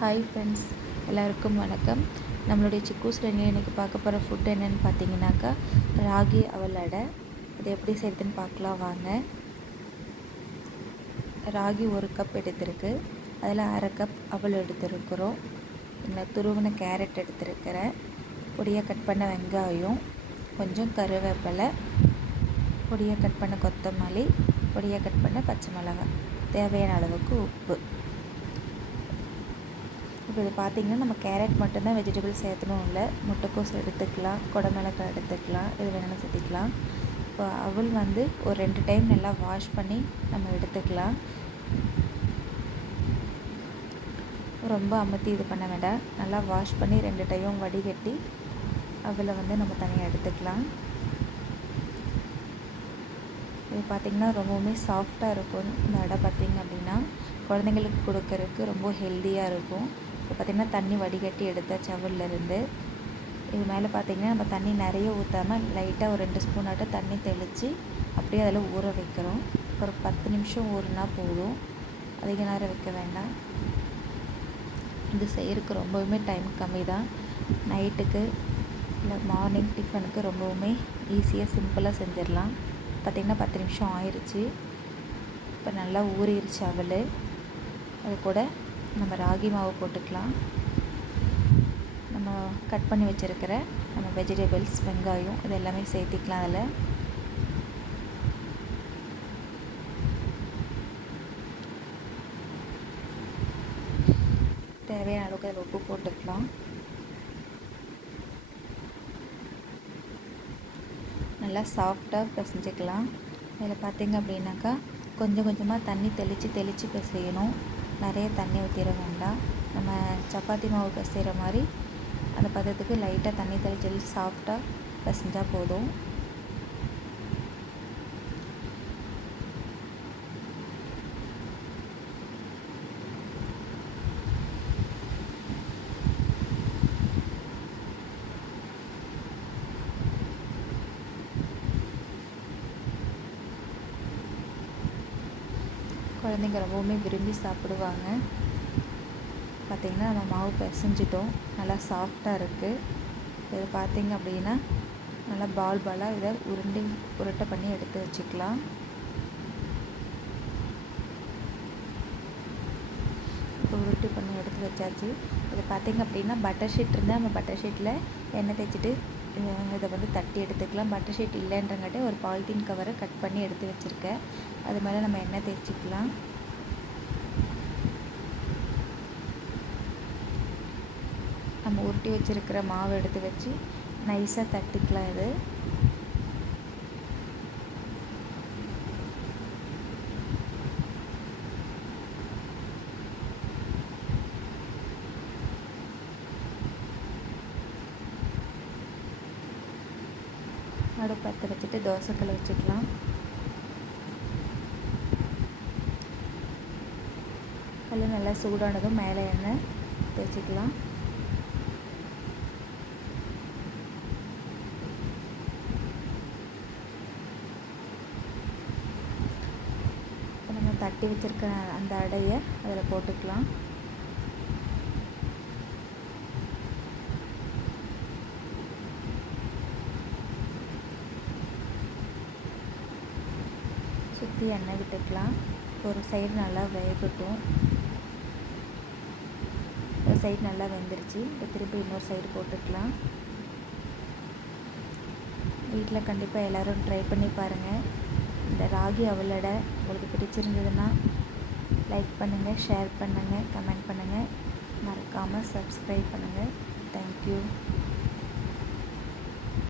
Hi friends எல்லாருக்கும் வணக்கம். நம்மளுடைய சிக்கூஸ் ரெண்டு இன்றைக்கி பார்க்க போகிற ஃபுட் என்னென்னு பார்த்தீங்கன்னாக்கா ராகி அவல் அடை. அது எப்படி செய்யுதுன்னு பார்க்கலாம் வாங்க. ராகி ஒரு கப் எடுத்திருக்கு. அதில் அரை கப் அவல் எடுத்திருக்கிறோம். இல்லை துருவின கேரட் எடுத்திருக்கிறேன். பொடியாக கட் பண்ண வெங்காயம் கொஞ்சம் கருவேப்பிலை பொடியாக கட் பண்ண கொத்தமல்லி பொடியாக கட் பண்ண பச்சை மிளகாய். தேவையான அளவுக்கு உப்பு. இப்போ இது பார்த்திங்கன்னா நம்ம கேரட் மட்டும்தான் வெஜிடபிள் சேர்த்தணும் இல்லை. முட்டைக்கோஸ் எடுத்துக்கலாம் குடமிளகாய் எடுத்துக்கலாம் இது வேணாலும் சேர்த்துக்கலாம் இப்போ அவள் வந்து ஒரு ரெண்டு டைம் நல்லா வாஷ் பண்ணி நம்ம எடுத்துக்கலாம். ரொம்ப அமுத்தி இது பண்ண வேண்டாம். நல்லா வாஷ் பண்ணி ரெண்டு டைமும் வடிகட்டி அவளை வந்து நம்ம தனியாக எடுத்துக்கலாம். இது பார்த்திங்கன்னா ரொம்பவுமே சாஃப்டாக இருக்கும். இந்த அடை பார்த்திங்க அப்படின்னா குழந்தைங்களுக்கு கொடுக்கறதுக்கு ரொம்ப ஹெல்த்தியாக இருக்கும். இப்போ பார்த்திங்கன்னா தண்ணி வடிகட்டி எடுத்த சவுல்லேருந்து இது மேலே பார்த்திங்கன்னா நம்ம தண்ணி நிறைய ஊற்றாமல் லைட்டாக ஒரு ரெண்டு ஸ்பூன் ஆட்டம் தண்ணி தெளித்து அப்படியே அதில் ஊற வைக்கிறோம். ஒரு பத்து நிமிஷம் ஊறுனா போதும். அதிக நேரம் வைக்க வேண்டாம். இது செய்கிறதுக்கு ரொம்பவுமே டைம் கம்மி தான் நைட்டுக்கு இல்லை மார்னிங் டிஃபனுக்கு ரொம்பவுமே ஈஸியாக சிம்பிளாக செஞ்சிடலாம். பார்த்திங்கன்னா பத்து நிமிஷம் ஆயிடுச்சு இப்போ நல்லா ஊறிடுச்சு அவள் அது கூட நம்ம ராகி மாவு போட்டுக்கலாம். நம்ம கட் பண்ணி வச்சுருக்கிற நம்ம வெஜிடபிள்ஸ் வெங்காயம் இது எல்லாமே சேர்த்திக்கலாம் அதில். தேவையான அளவுக்கு அதில் உப்பு போட்டுக்கலாம். நல்லா சாஃப்டாக பிசைஞ்சிக்கலாம். அதில் பார்த்திங்க அப்படின்னாக்கா கொஞ்சம் கொஞ்சமாக தண்ணி தெளித்து தெளித்து பிசையணும். நிறைய தண்ணி ஊற்றிட வேண்டாம். நம்ம சப்பாத்தி மாவு பிசைகிற மாதிரி அந்த பதத்துக்கு லைட்டாக தண்ணி தெளிச்சு சாஃப்டாக பிசைஞ்சால் போதும். குழந்தைங்க ரொம்பவுமே விரும்பி சாப்பிடுவாங்க. பார்த்திங்கன்னா நம்ம மாவு பிசைஞ்சிட்டோம். நல்லா சாஃப்டாக இருக்குது இதை பார்த்திங்க அப்படின்னா நல்லா பால் பாலாக இதை உருண்டி உருட்டை பண்ணி எடுத்து வச்சுக்கலாம். இப்போ உருட்டி பண்ணி எடுத்து வச்சாச்சு. இது பார்த்திங்க அப்படின்னா பட்டர் ஷீட் இருந்தால் நம்ம பட்டர் ஷீட்டில் எண்ணெய் தேய்ச்சிட்டு இதை வந்து தட்டி எடுத்துக்கலாம். பட்டர் ஷீட் இல்லைன்றங்காட்டி ஒரு பாலித்தீன் கவரை கட் பண்ணி எடுத்து வச்சுருக்கேன். அது மேலே நம்ம எண்ணெய் தேய்ச்சிக்கலாம். நம்ம உருட்டி வச்சுருக்கிற மாவு எடுத்து வச்சு நைஸாக தட்டிக்கலாம் இது. அடுப்பு பற்ற வச்சுட்டு தோசைக்கல் வச்சுக்கலாம். கல் நல்லா சூடானதும் மேலே எண்ணெய் தேய்ச்சிக்கலாம். நம்ம தட்டி வச்சுருக்க அந்த அடையை அதில் போட்டுக்கலாம். ஊற்றி எண்ணெய் விட்டுக்கலாம். ஒரு சைடு நல்லா வேகட்டும். ஒரு சைடு நல்லா வெந்துருச்சு. இப்போ திருப்பி இன்னொரு சைடு போட்டுக்கலாம். வீட்டில் கண்டிப்பாக எல்லோரும் ட்ரை பண்ணி பாருங்கள் இந்த ராகி அவளடை உங்களுக்கு பிடிச்சிருந்ததுன்னா லைக் பண்ணுங்கள் ஷேர் பண்ணுங்கள் கமெண்ட் பண்ணுங்கள் மறக்காமல் சப்ஸ்கிரைப் பண்ணுங்கள் தேங்க்யூ